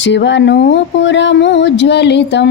शिवनूपुरमुज्ज्वलितं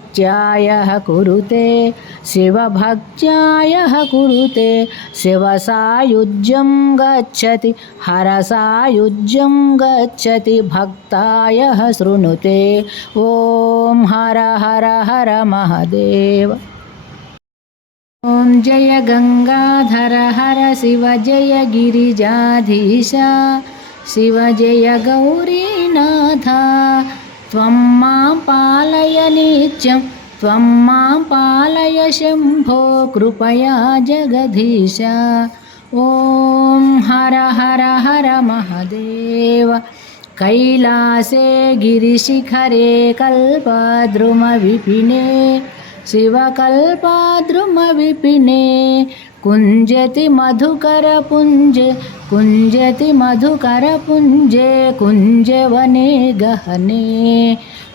भक्त्यायः कुरुते शिवभक्त्यायः कुरुते शिवसायुज्यं गच्छति हरसायुज्यं गच्छति भक्तायः शृणुते ॐ हर हर हर महदेव ॐ जय गङ्गाधर हर शिव जय गिरिजाधीश शिव जय गौरीनाथ त्वं मा पा नित्यं त्वं मां पालय शम्भो कृपया जगदीश ॐ हर हर हर महादेव कैलासे गिरिशिखरे कल्पद्रुमविपिने शिवकल्पाद्रुमविपिने कुञ्जति मधुकरपुञ्जे कुञ्जति मधुकरपुञ्जे कुञ्जवने गहने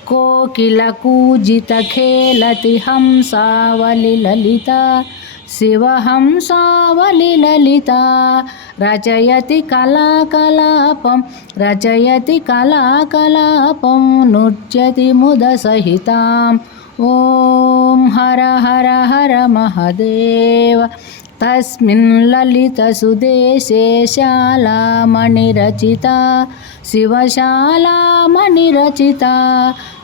कोकिलकूजितखेलति हंसावलिललिता शिवहंसावलिललिता रचयति कलाकलापं रचयति कलाकलापं नृत्यति मुदसहिताम् ॐ हर हर हर महदेव तस्मिन् ललितसुदेशे शालामणिरचिता शिवशालामणिरचिता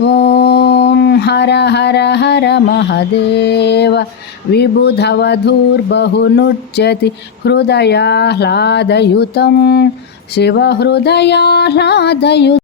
ॐ हर हर हर महदेव विबुधवधूर्बहुनुच्यति हृदयाह्लादयुतं शिवहृदयाह्लादयुतम्